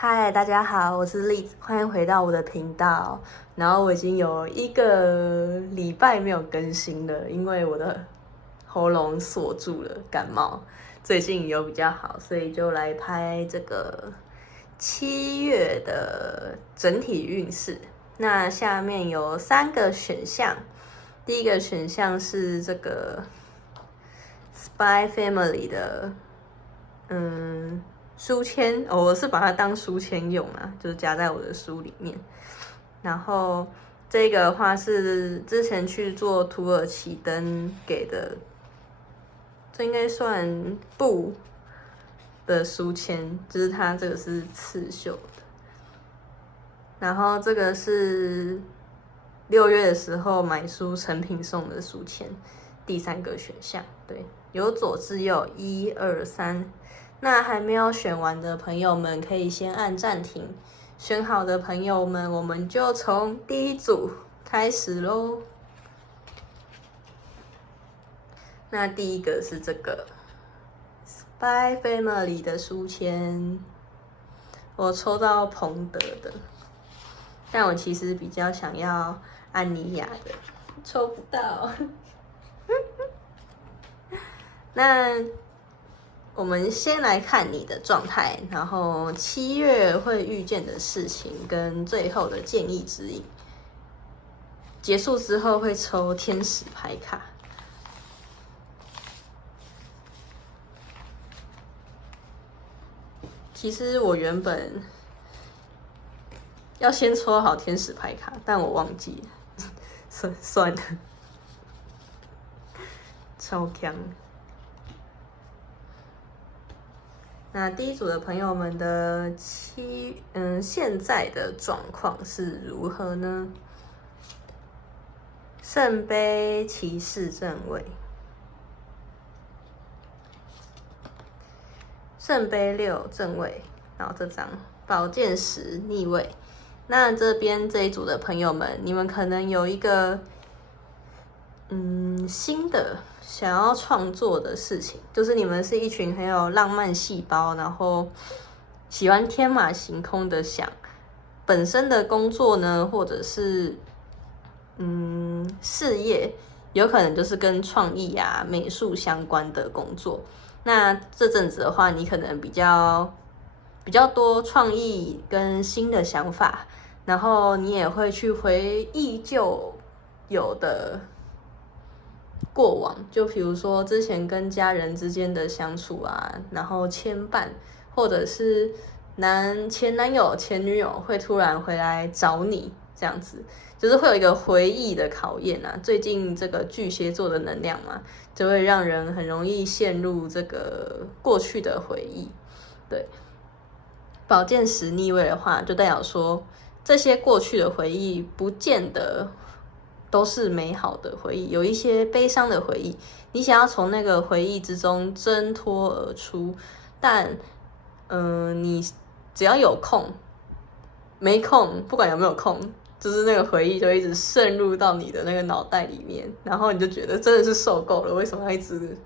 嗨，大家好，我是栗子，欢迎回到我的频道。然后我已经有1个礼拜没有更新了，因为我的喉咙锁住了，感冒。最近有比较好，所以就来拍这个7月的整体运势。那下面有3个选项，第一个选项是这个 Spy Family 的，书签，我是把它当书签用啊，就是夹在我的书里面。然后这个的话是之前去做土耳其灯给的，这应该算布的书签，就是它这个是刺绣的。然后这个是6月的时候买书成品送的书签，第3个选项，对，由左至右，1、2、3。那还没有选完的朋友们可以先按暂停，选好的朋友们，我们就从第1组开始咯。那第一个是这个 Spy Family 的书签，我抽到彭德的，但我其实比较想要安妮亚的，抽不到。那我们先来看你的状态，然后7月会遇见的事情跟最后的建议指引。结束之后会抽天使牌卡。其实我原本要先抽好天使牌卡，但我忘记了，算了，超强。那第1组的朋友们的现在的状况是如何呢？圣杯骑士正位，圣杯6正位，然后这张宝剑10逆位。那这边这一组的朋友们，你们可能有一个新的想要创作的事情，就是你们是一群很有浪漫细胞，然后喜欢天马行空的想本身的工作呢，或者是事业，有可能就是跟创意啊、美术相关的工作。那这阵子的话，你可能比较多创意跟新的想法，然后你也会去回忆旧有的过往，就比如说之前跟家人之间的相处啊，然后牵绊，或者是前男友、前女友会突然回来找你，这样子就是会有一个回忆的考验啊。最近这个巨蟹座的能量嘛，就会让人很容易陷入这个过去的回忆。对，宝剑10逆位的话，就代表说这些过去的回忆不见得都是美好的回忆，有一些悲伤的回忆，你想要从那个回忆之中挣脱而出，但你只要有空没空，不管有没有空，就是那个回忆就一直渗入到你的那个脑袋里面，然后你就觉得真的是受够了，为什么要一直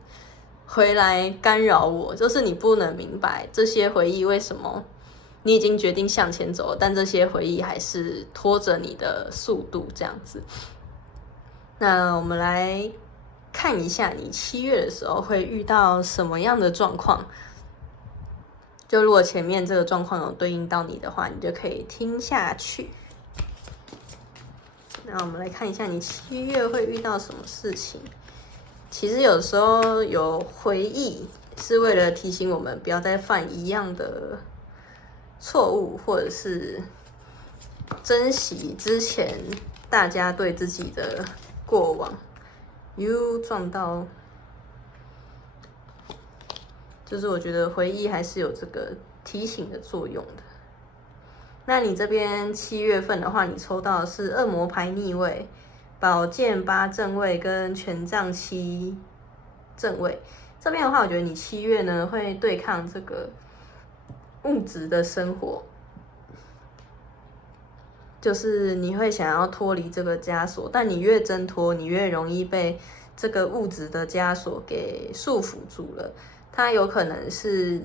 回来干扰我？就是你不能明白这些回忆为什么你已经决定向前走了，但这些回忆还是拖着你的速度这样子。那我们来看一下你7月的时候会遇到什么样的状况。就如果前面这个状况有对应到你的话，你就可以听下去。那我们来看一下你7月会遇到什么事情。其实有时候有回忆是为了提醒我们不要再犯一样的错误，或者是珍惜之前大家对自己的过往。撞到，就是我觉得回忆还是有这个提醒的作用的。那你这边7月份的话，你抽到的是恶魔牌逆位、宝剑8正位跟权杖7正位。这边的话，我觉得你7月呢会对抗这个物质的生活，就是你会想要脱离这个枷锁，但你越挣脱，你越容易被这个物质的枷锁给束缚住了。它有可能是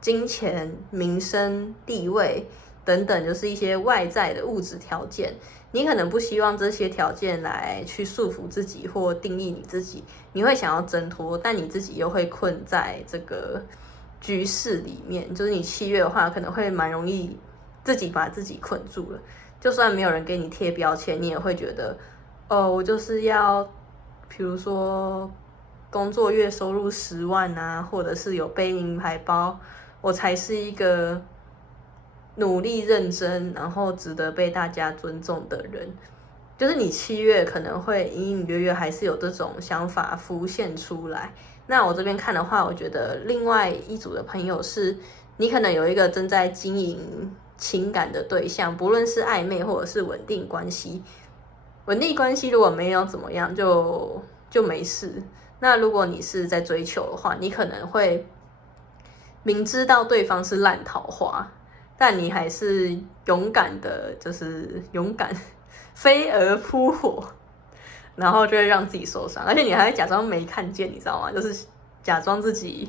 金钱、名声、地位等等，就是一些外在的物质条件。你可能不希望这些条件来去束缚自己或定义你自己，你会想要挣脱，但你自己又会困在这个局势里面。就是你7月的话，可能会蛮容易自己把自己困住了。就算没有人给你贴标签，你也会觉得，哦，我就是要，比如说工作月收入10万啊，或者是有背名牌包，我才是一个努力认真，然后值得被大家尊重的人。就是你7月可能会隐隐约约还是有这种想法浮现出来。那我这边看的话，我觉得另外一组的朋友是，你可能有一个正在经营情感的对象，不论是暧昧或者是稳定关系。稳定关系如果没有怎么样，就没事。那如果你是在追求的话，你可能会明知道对方是烂桃花，但你还是勇敢的，就是勇敢飞蛾扑火，然后就会让自己受伤，而且你还会假装没看见，你知道吗？就是假装自己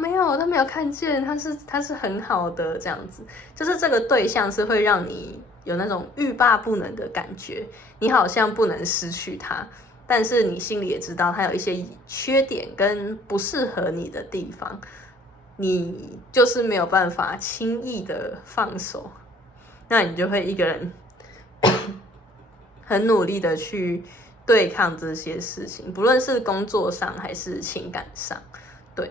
没有，他没有看见，他是很好的这样子。就是这个对象是会让你有那种欲罢不能的感觉，你好像不能失去他，但是你心里也知道他有一些缺点跟不适合你的地方，你就是没有办法轻易的放手，那你就会一个人很努力的去对抗这些事情，不论是工作上还是情感上。对，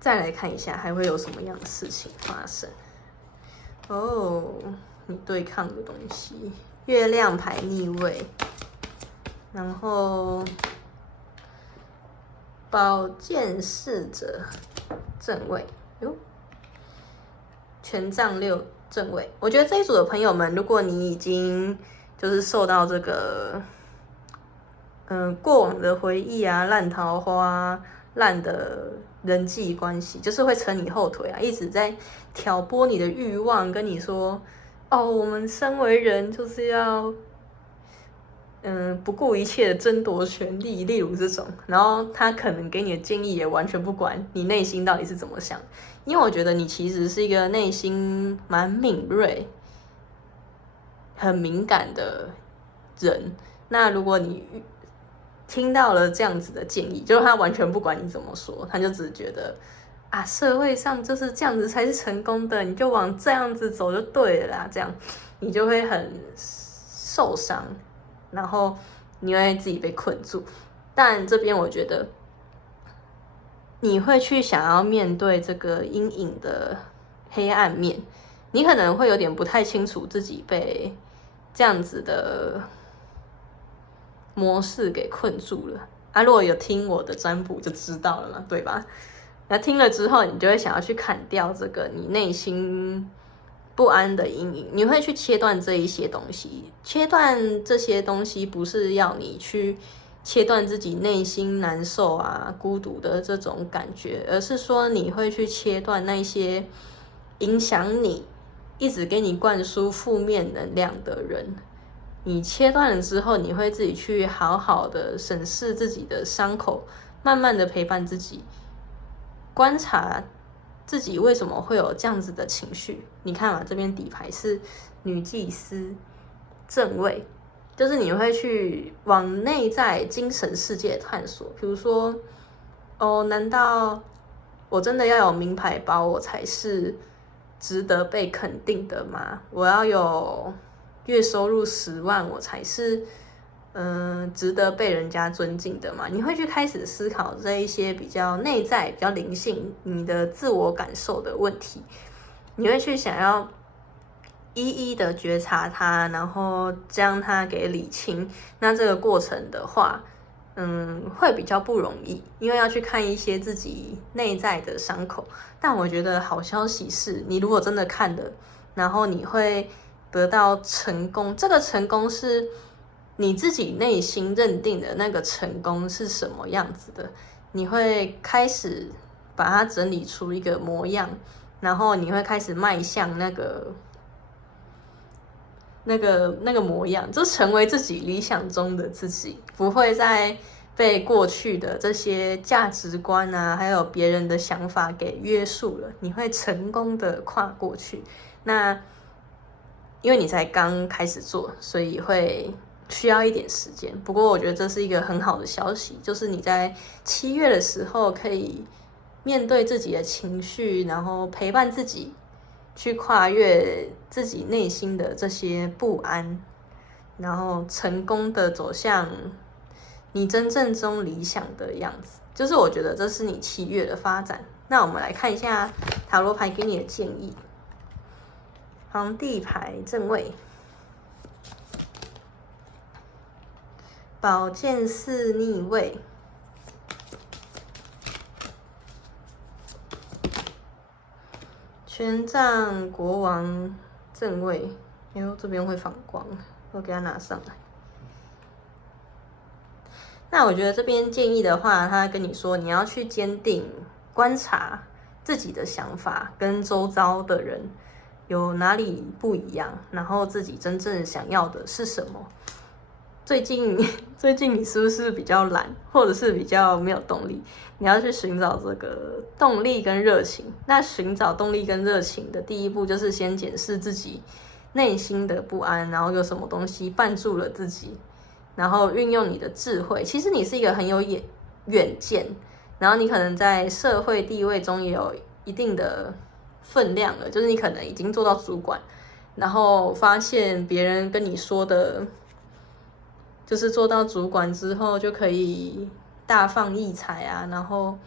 再来看一下还会有什么样的事情发生。你对抗的东西，月亮牌逆位，然后宝剑侍者正位，权杖6正位。我觉得这一组的朋友们，如果你已经就是受到这个过往的回忆啊、烂桃花、烂的人际关系，就是会扯你后腿啊，一直在挑拨你的欲望，跟你说，我们身为人就是要不顾一切的争夺权利，例如这种，然后他可能给你的建议也完全不管你内心到底是怎么想，因为我觉得你其实是一个内心蛮敏锐、很敏感的人。那如果你听到了这样子的建议，就是他完全不管你怎么说，他就只觉得社会上就是这样子才是成功的，你就往这样子走就对了啦，这样你就会很受伤，然后你会自己被困住。但这边我觉得你会去想要面对这个阴影的黑暗面，你可能会有点不太清楚自己被这样子的模式给困住了如果有听我的占卜就知道了嘛，对吧？那听了之后，你就会想要去砍掉这个你内心不安的阴影，你会去切断这一些东西。切断这些东西不是要你去切断自己内心难受孤独的这种感觉，而是说你会去切断那些影响你、一直给你灌输负面能量的人。你切断了之后，你会自己去好好的审视自己的伤口，慢慢的陪伴自己，观察自己为什么会有这样子的情绪。你看嘛，这边底牌是女祭司正位，就是你会去往内在精神世界探索。比如说，难道我真的要有名牌包，我才是值得被肯定的吗？我要有月收入10万，我才是值得被人家尊敬的嘛？你会去开始思考这一些比较内在、比较灵性、你的自我感受的问题，你会去想要一一的觉察它，然后将它给理清。那这个过程的话，会比较不容易，因为要去看一些自己内在的伤口。但我觉得好消息是，你如果真的看了，然后你会得到成功。这个成功是你自己内心认定的那个成功是什么样子的，你会开始把它整理出一个模样，然后你会开始迈向那个模样，就成为自己理想中的自己，不会再被过去的这些价值观啊，还有别人的想法给约束了，你会成功的跨过去。那因为你才刚开始做，所以会需要一点时间。不过我觉得这是一个很好的消息，就是你在7月的时候可以面对自己的情绪，然后陪伴自己去跨越自己内心的这些不安，然后成功的走向你真正中理想的样子。就是我觉得这是你7月的发展。那我们来看一下塔罗牌给你的建议。皇帝牌正位，宝剑四逆位，权杖国王正位。哎呦，这边会反光，我给它拿上来。那我觉得这边建议的话，他跟你说你要去坚定观察自己的想法跟周遭的人有哪里不一样，然后自己真正想要的是什么。最近你是不是比较懒，或者是比较没有动力？你要去寻找这个动力跟热情。那寻找动力跟热情的第一步就是先检视自己内心的不安，然后有什么东西绊住了自己，然后运用你的智慧。其实你是一个很有远见，然后你可能在社会地位中也有一定的分量了，就是你可能已经做到主管，然后发现别人跟你说的，就是做到主管之后就可以大放异彩啊，然后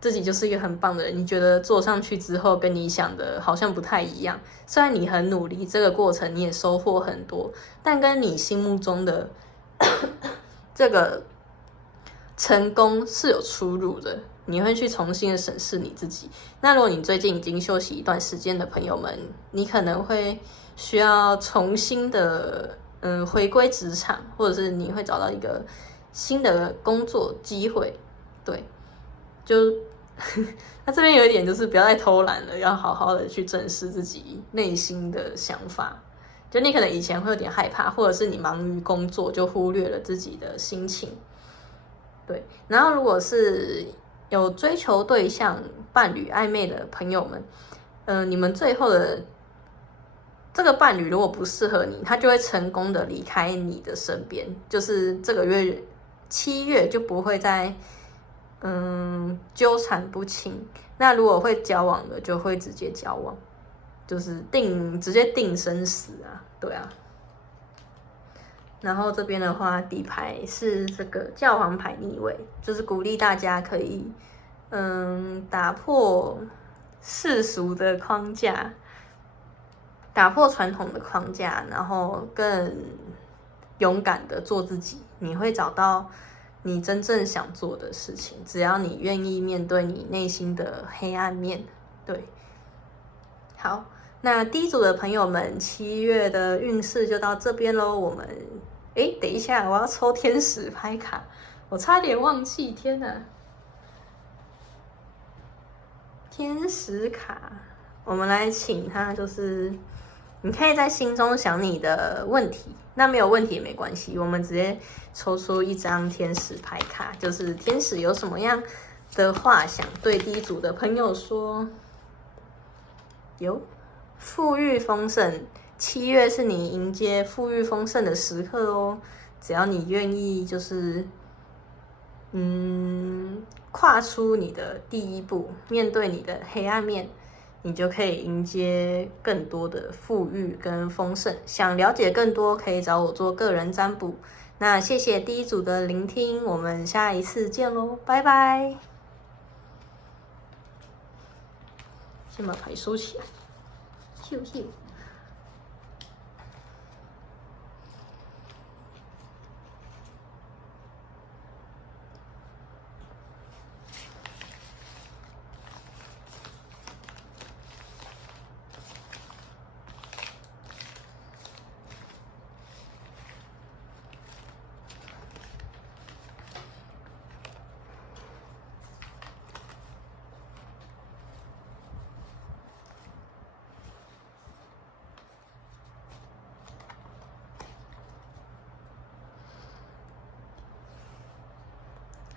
自己就是一个很棒的人。你觉得做上去之后跟你想的好像不太一样，虽然你很努力，这个过程你也收获很多，但跟你心目中的这个成功是有出入的。你会去重新的审视你自己。那如果你最近已经休息一段时间的朋友们，你可能会需要重新的回归职场，或者是你会找到一个新的工作机会。对，就那这边有一点就是不要再偷懒了，要好好的去正视自己内心的想法。就你可能以前会有点害怕，或者是你忙于工作就忽略了自己的心情。对，然后如果是有追求对象、伴侣暧昧的朋友们，你们最后的这个伴侣如果不适合你，他就会成功的离开你的身边。就是这个月7月就不会再纠缠不清。那如果会交往的，就会直接交往，就是直接定生死啊，对啊。然后这边的话，底牌是这个教皇牌逆位，就是鼓励大家可以打破世俗的框架，打破传统的框架，然后更勇敢的做自己。你会找到你真正想做的事情，只要你愿意面对你内心的黑暗面。对，好，那第一组的朋友们，7月的运势就到这边咯。我们等一下，我要抽天使牌卡，我差点忘记，天哪！天使卡，我们来请他，就是你可以在心中想你的问题，那没有问题也没关系，我们直接抽出一张天使牌卡，就是天使有什么样的话想对第一组的朋友说？有富裕丰盛，7月是你迎接富裕丰盛的时刻哦。只要你愿意，就是跨出你的第一步，面对你的黑暗面，你就可以迎接更多的富裕跟丰盛。想了解更多，可以找我做个人占卜。那谢谢第一组的聆听，我们下一次见咯，拜拜。先把牌收起来。咻咻。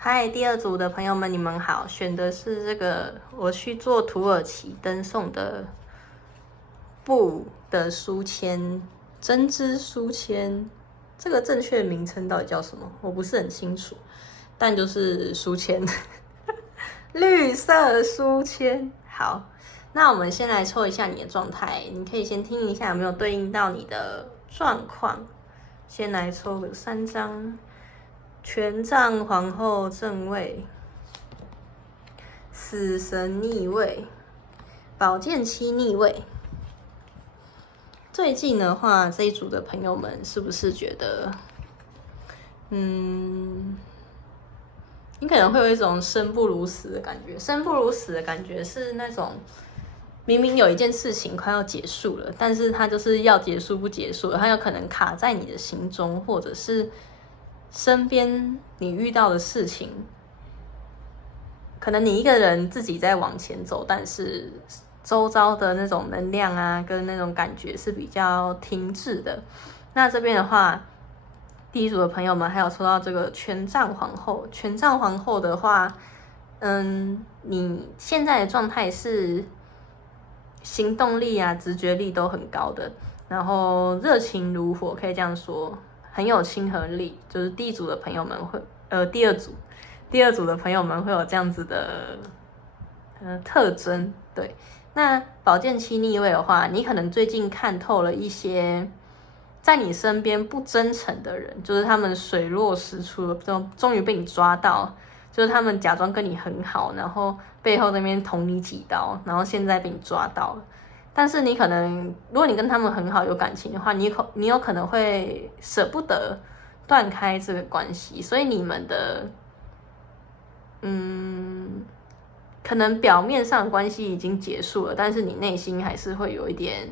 嗨，第二组的朋友们，你们好，选的是这个我去做土耳其登送的布的书签，针织书签，这个正确的名称到底叫什么？我不是很清楚，但就是书签，绿色书签。好，那我们先来抽一下你的状态，你可以先听一下有没有对应到你的状况。先来抽个3张，权杖皇后正位。死神逆位，宝剑七逆位。最近的话，这一组的朋友们是不是觉得，你可能会有一种生不如死的感觉？生不如死的感觉是那种明明有一件事情快要结束了，但是它就是要结束不结束了，它有可能卡在你的心中，或者是身边你遇到的事情。可能你一个人自己在往前走，但是周遭的那种能量啊，跟那种感觉是比较停滞的。那这边的话，第一组的朋友们还有抽到这个权杖皇后。权杖皇后的话，你现在的状态是行动力啊、直觉力都很高的，然后热情如火，可以这样说，很有亲和力。就是第一组的朋友们会，第二组的朋友们会有这样子的特征。对，那宝剑七逆位的话，你可能最近看透了一些在你身边不真诚的人，就是他们水落石出了，终于被你抓到，就是他们假装跟你很好，然后背后那边捅你几刀，然后现在被你抓到了。但是你可能，如果你跟他们很好有感情的话，你有可能会舍不得断开这个关系，所以你们的可能表面上关系已经结束了，但是你内心还是会有一点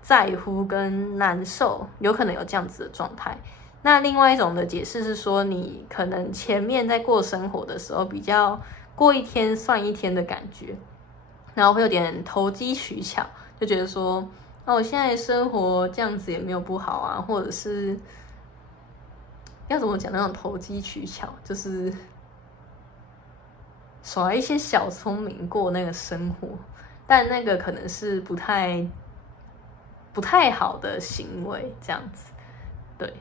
在乎跟难受，有可能有这样子的状态。那另外一种的解释是说，你可能前面在过生活的时候，比较过一天算一天的感觉，然后会有点投机取巧，就觉得说，我现在生活这样子也没有不好啊，或者是要怎么讲那种投机取巧，就是耍一些小聪明过那个生活，但那个可能是不太好的行为，这样子。对，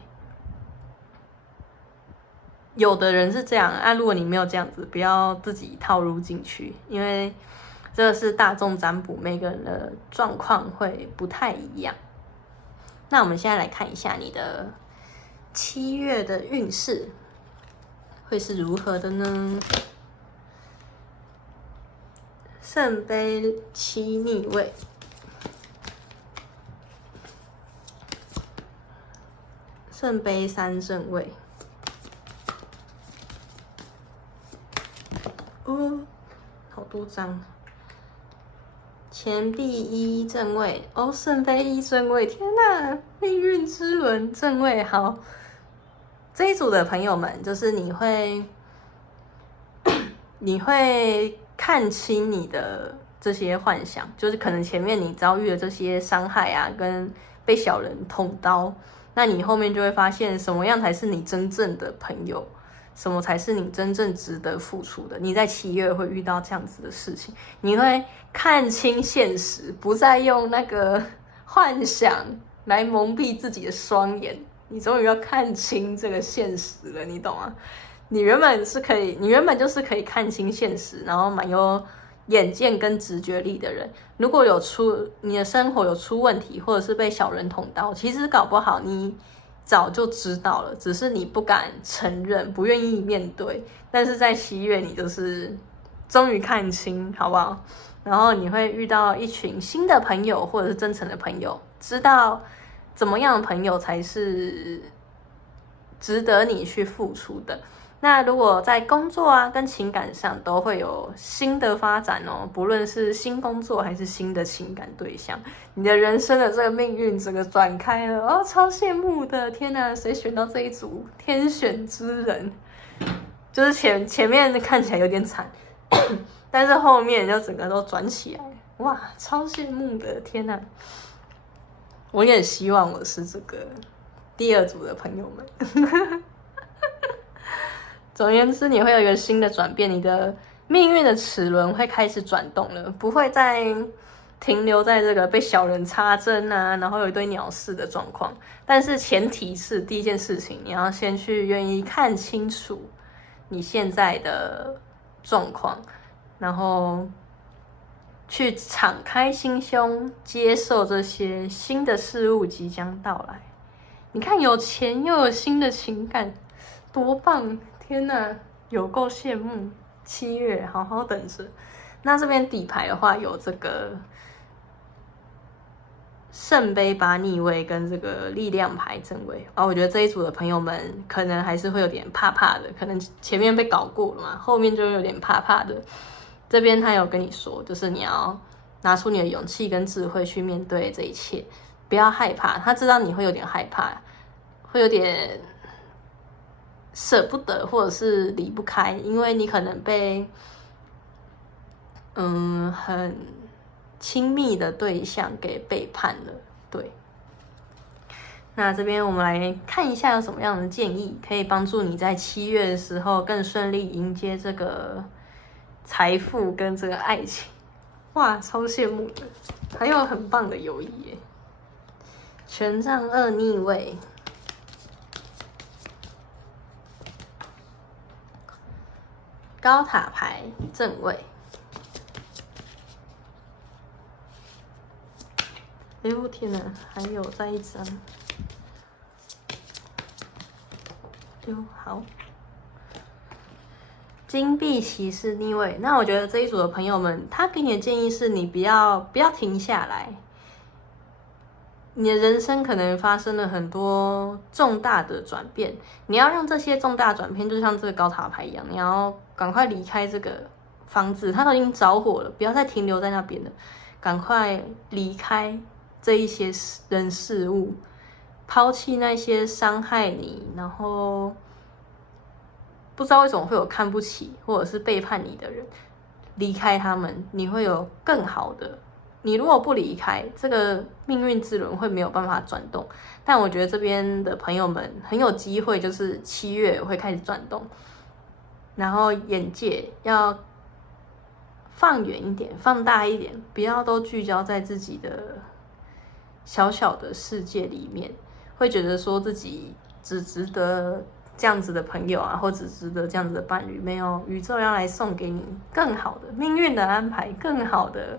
有的人是这样啊，如果你没有这样子，不要自己套入进去，因为这是大众占卜，每个人的状况会不太一样。那我们现在来看一下你的7月的运势会是如何的呢？圣杯7逆位，圣杯3正位，好多张。钱币1正位，圣杯1正位，天哪，命运之轮正位。好，这一组的朋友们，就是你会看清你的这些幻想，就是可能前面你遭遇的这些伤害啊，跟被小人捅刀，那你后面就会发现什么样才是你真正的朋友，什么才是你真正值得付出的。你在7月会遇到这样子的事情，你会看清现实，不再用那个幻想来蒙蔽自己的双眼，你终于要看清这个现实了，你懂吗？你原本就是可以看清现实，然后蛮有眼见跟直觉力的人。如果你的生活有出问题，或者是被小人捅刀，其实搞不好你早就知道了，只是你不敢承认，不愿意面对。但是在7月，你就是终于看清，好不好？然后你会遇到一群新的朋友，或者是真诚的朋友，知道怎么样的朋友才是值得你去付出的。那如果在工作啊跟情感上都会有新的发展哦，不论是新工作还是新的情感对象，你的人生的这个命运整个转开了哦，超羡慕的！天哪，谁选到这一组？天选之人，就是前面看起来有点惨，但是后面就整个都转起来，哇，超羡慕的！天哪，我也希望我是这个第二组的朋友们。总而言之，你会有一个新的转变，你的命运的齿轮会开始转动了，不会再停留在这个被小人插针啊，然后有一堆鸟事的状况。但是前提是第一件事情，你要先去愿意看清楚你现在的状况，然后去敞开心胸，接受这些新的事物即将到来。你看，有钱又有新的情感，多棒！天哪，有够羡慕。7月，好好等着。那这边底牌的话，有这个圣杯8逆位跟这个力量牌正位啊，我觉得这一组的朋友们可能还是会有点怕怕的，可能前面被搞过了嘛，后面就有点怕怕的。这边他有跟你说，就是你要拿出你的勇气跟智慧去面对这一切，不要害怕。他知道你会有点害怕，会有点舍不得或者是离不开，因为你可能被很亲密的对象给背叛了。对，那这边我们来看一下有什么样的建议可以帮助你在7月的时候更顺利迎接这个财富跟这个爱情。哇，超羡慕的，还有很棒的友谊耶。权杖2逆位，高塔牌正位。哎呦天哪，还有再一张。哟，好。金币骑士逆位，那我觉得这一组的朋友们，他给你的建议是你不要停下来。你的人生可能发生了很多重大的转变，你要让这些重大转变就像这个高塔牌一样，你要赶快离开这个房子，它都已经着火了，不要再停留在那边了，赶快离开这一些人事物，抛弃那些伤害你，然后不知道为什么会有看不起或者是背叛你的人，离开他们，你会有更好的。你如果不离开，这个命运之轮会没有办法转动。但我觉得这边的朋友们很有机会，就是7月会开始转动，然后眼界要放远一点，放大一点，不要都聚焦在自己的小小的世界里面，会觉得说自己只值得这样子的朋友啊，或只值得这样子的伴侣，没有宇宙要来送给你更好的命运的安排，更好的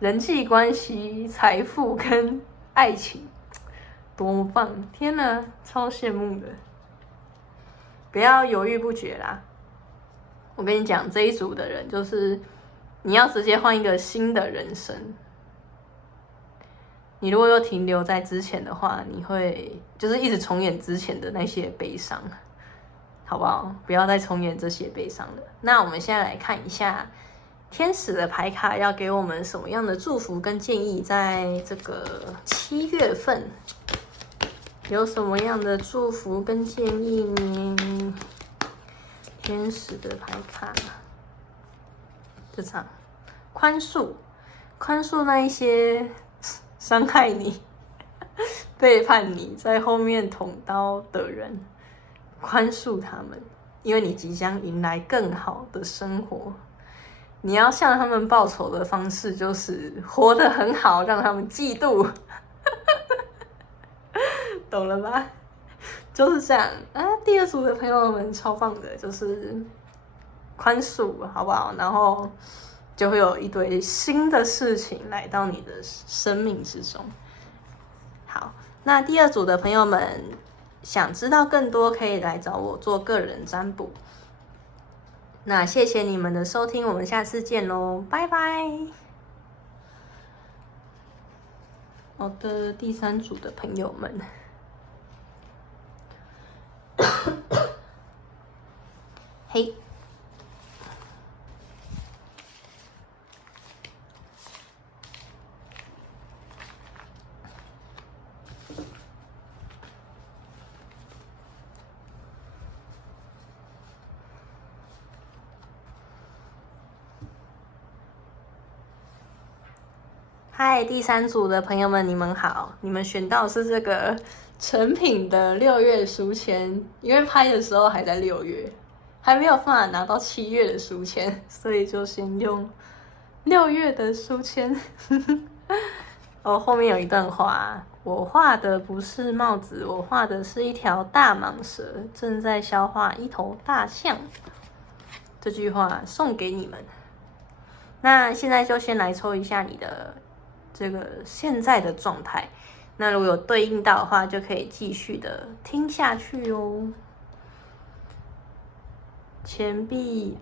人际关系、财富跟爱情，多么棒！天哪，超羡慕的！不要犹豫不决啦！我跟你讲，这一组的人就是你要直接换一个新的人生。你如果又停留在之前的话，你会就是一直重演之前的那些悲伤，好不好？不要再重演这些悲伤了。那我们现在来看一下天使的牌卡要给我们什么样的祝福跟建议，在这个7月份有什么样的祝福跟建议呢？天使的牌卡，这张宽恕那一些伤害你、背叛你、在后面捅刀的人，宽恕他们，因为你即将迎来更好的生活。你要向他们报仇的方式就是活得很好，让他们嫉妒，懂了吧？就是这样啊！第二组的朋友们超棒的，就是宽恕，好不好？然后就会有一堆新的事情来到你的生命之中。好，那第二组的朋友们想知道更多，可以来找我做个人占卜。那谢谢你们的收听，我们下次见咯，拜拜。好的，第三组的朋友们，嘿。嗨，第三组的朋友们，你们好！你们选到是这个成品的6月书签，因为拍的时候还在6月，还没有办法拿到7月的书签，所以就先用6月的书签。哦，后面有一段话，我画的不是帽子，我画的是一条大蟒蛇正在消化一头大象。这句话送给你们。那现在就先来抽一下你的这个现在的状态。那如果有对应到的话，就可以继续的听下去哦。钱币，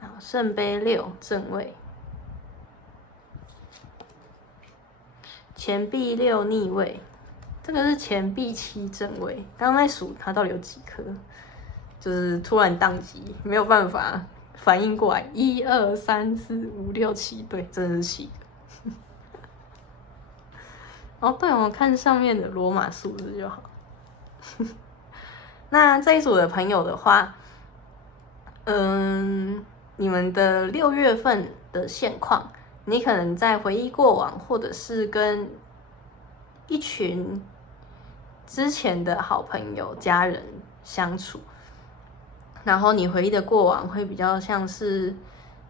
好，圣杯6正位，钱币6逆位，这个是钱币7正位。刚刚在数它到底有几颗，就是突然宕机，没有办法反应过来。1、2、3、4、5、6、7，对，真的是7个。哦，对，我看上面的罗马数字就好。那这一组的朋友的话，你们的6月份的现况，你可能在回忆过往，或者是跟一群之前的好朋友、家人相处，然后你回忆的过往会比较像是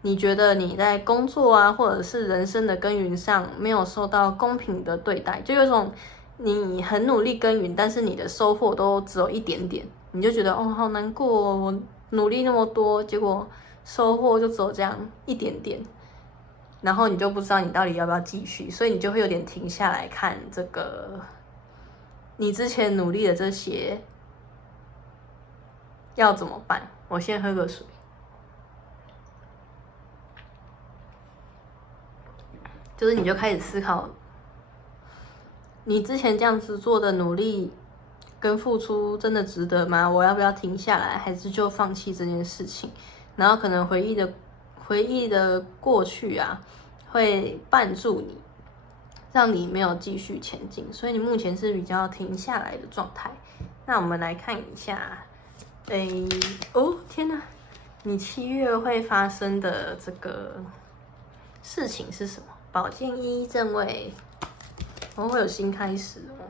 你觉得你在工作啊，或者是人生的耕耘上没有受到公平的对待，就有种你很努力耕耘，但是你的收获都只有一点点，你就觉得哦好难过哦，我努力那么多，结果收获就只有这样一点点，然后你就不知道你到底要不要继续，所以你就会有点停下来看这个你之前努力的这些要怎么办。我先喝个水。就是你就开始思考，你之前这样子做的努力跟付出真的值得吗？我要不要停下来，还是就放弃这件事情？然后可能回忆的过去啊，会绊住你，让你没有继续前进，所以你目前是比较停下来的状态。那我们来看一下，哦天哪，你7月会发生的这个事情是什么？宝剑1正位，会有新开始哦。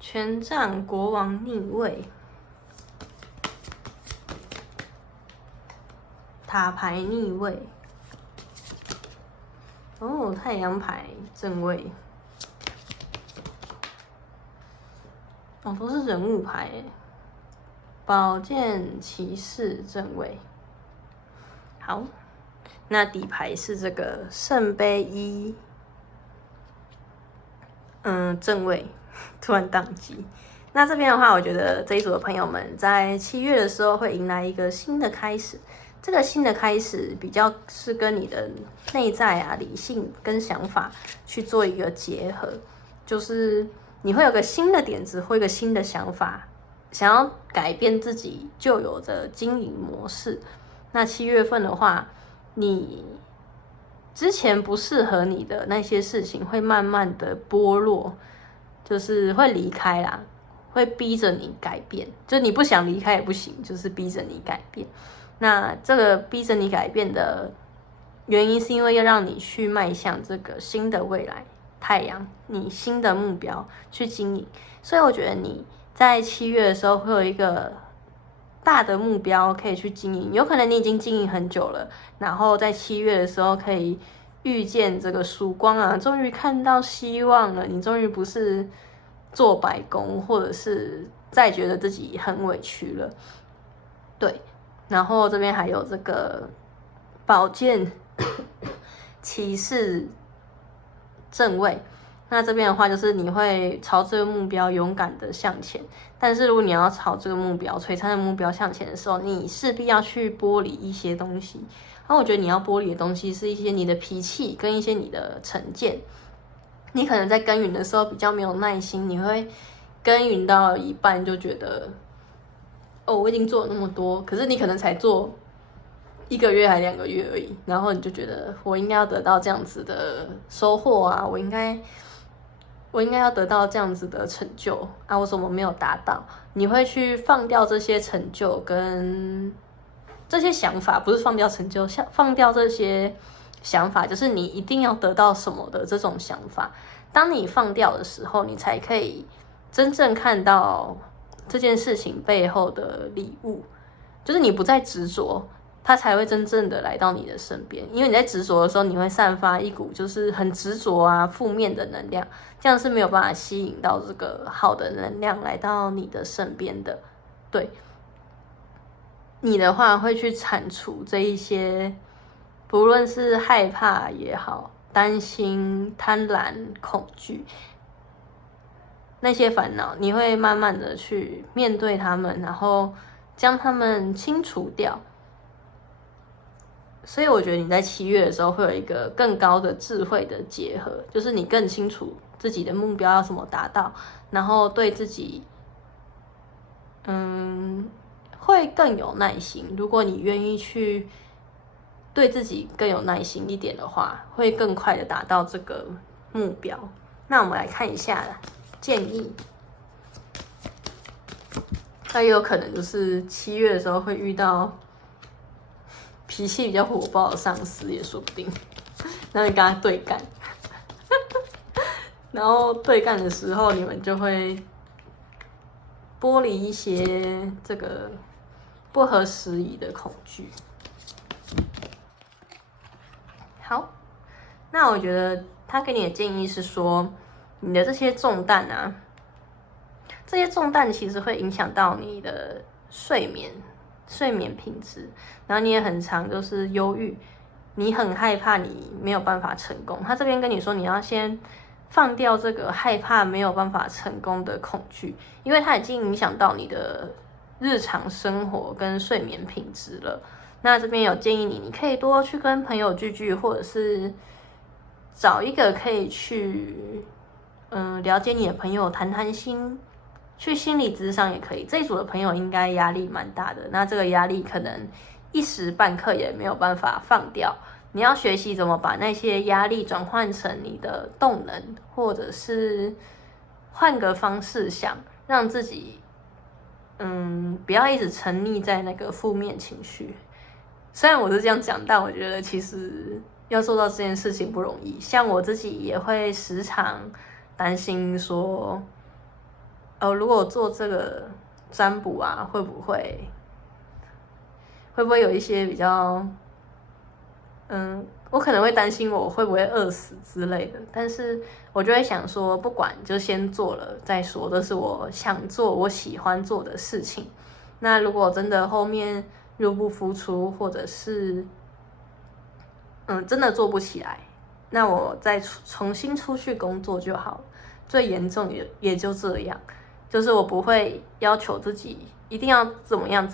权杖国王逆位，塔牌逆位，太阳牌正位，都是人物牌耶。宝剑骑士正位，好。那底牌是这个圣杯1，正位，突然宕机。那这边的话，我觉得这一组的朋友们在7月的时候会迎来一个新的开始。这个新的开始比较是跟你的内在啊、理性跟想法去做一个结合，就是你会有个新的点子或一个新的想法，想要改变自己旧有的经营模式。那7月份的话，你之前不适合你的那些事情会慢慢的剥落，就是会离开啦，会逼着你改变，就你不想离开也不行，就是逼着你改变。那这个逼着你改变的原因是因为要让你去迈向这个新的未来，太阳，你新的目标去经营。所以我觉得你在7月的时候会有一个大的目标可以去经营，有可能你已经经营很久了，然后在7月的时候可以遇见这个曙光啊，终于看到希望了，你终于不是做白工，或者是再觉得自己很委屈了，对。然后这边还有这个宝剑骑士正位，那这边的话就是你会朝这个目标勇敢的向前，但是如果你要朝这个目标璀璨的目标向前的时候，你势必要去剥离一些东西。然后我觉得你要剥离的东西是一些你的脾气跟一些你的成见。你可能在耕耘的时候比较没有耐心，你会耕耘到一半就觉得，我已经做了那么多，可是你可能才做1个月还2个月而已，然后你就觉得我应该要得到这样子的收获啊，我应该要得到这样子的成就啊，我怎么没有达到？你会去放掉这些成就跟这些想法，不是放掉成就，放掉这些想法，就是你一定要得到什么的这种想法。当你放掉的时候，你才可以真正看到这件事情背后的礼物，就是你不再执着，它才会真正的来到你的身边。因为你在执着的时候，你会散发一股就是很执着啊、负面的能量，这样是没有办法吸引到这个好的能量来到你的身边的。对，你的话会去铲除这一些，不论是害怕也好、担心、贪婪、恐惧。那些烦恼，你会慢慢的去面对他们，然后将他们清除掉。所以我觉得你在7月的时候会有一个更高的智慧的结合，就是你更清楚自己的目标要怎么达到，然后对自己，会更有耐心。如果你愿意去对自己更有耐心一点的话，会更快的达到这个目标。那我们来看一下建议，那也有可能就是7月的时候会遇到脾气比较火爆的上司，也说不定。然后你跟他对干，然后对干的时候，你们就会剥离一些这个不合时宜的恐惧。好，那我觉得他给你的建议是说，你的这些重担啊，这些重担其实会影响到你的睡眠品质，然后你也很常就是忧郁，你很害怕你没有办法成功。他这边跟你说，你要先放掉这个害怕没有办法成功的恐惧，因为它已经影响到你的日常生活跟睡眠品质了。那这边有建议你可以多去跟朋友聚聚，或者是找一个可以去了解你的朋友谈谈心，去心理咨商也可以。这一组的朋友应该压力蛮大的，那这个压力可能一时半刻也没有办法放掉。你要学习怎么把那些压力转换成你的动能，或者是换个方式想，让自己不要一直沉溺在那个负面情绪。虽然我是这样讲，但我觉得其实要做到这件事情不容易。像我自己也会时常担心说，如果我做这个占卜啊，会不会有一些比较，我可能会担心我会不会饿死之类的。但是我就会想说，不管就先做了再说，这是我想做、我喜欢做的事情。那如果真的后面入不敷出，或者是真的做不起来，那我再重新出去工作就好了。最严重也就这样，就是我不会要求自己一定要怎么样，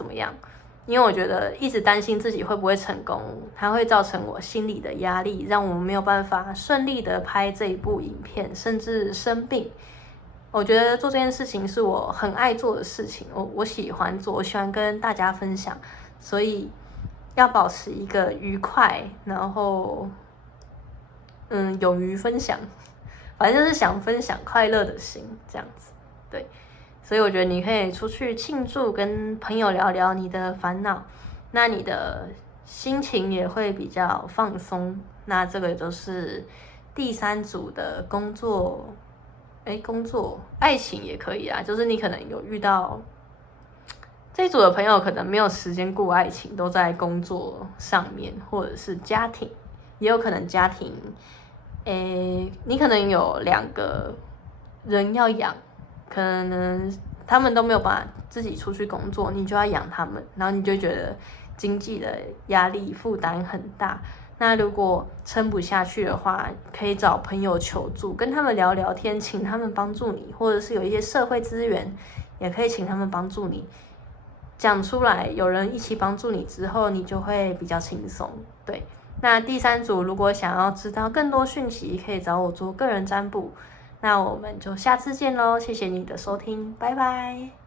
因为我觉得一直担心自己会不会成功，它会造成我心理的压力，让我没有办法顺利的拍这一部影片，甚至生病。我觉得做这件事情是我很爱做的事情，我喜欢做，我喜欢跟大家分享，所以要保持一个愉快，然后勇于分享，反正就是想分享快乐的心这样子。对，所以我觉得你可以出去庆祝，跟朋友聊聊你的烦恼，那你的心情也会比较放松。那这个就是第3组的工作，爱情也可以啊，就是你可能有遇到这一组的朋友，可能没有时间顾爱情，都在工作上面，或者是家庭，也有可能家庭，你可能有2个人要养，可能他们都没有办法自己出去工作，你就要养他们，然后你就觉得经济的压力负担很大。那如果撑不下去的话，可以找朋友求助，跟他们聊聊天，请他们帮助你，或者是有一些社会资源，也可以请他们帮助你。讲出来，有人一起帮助你之后，你就会比较轻松。对，那第3组如果想要知道更多讯息，可以找我做个人占卜。那我们就下次见咯，谢谢你的收听，拜拜。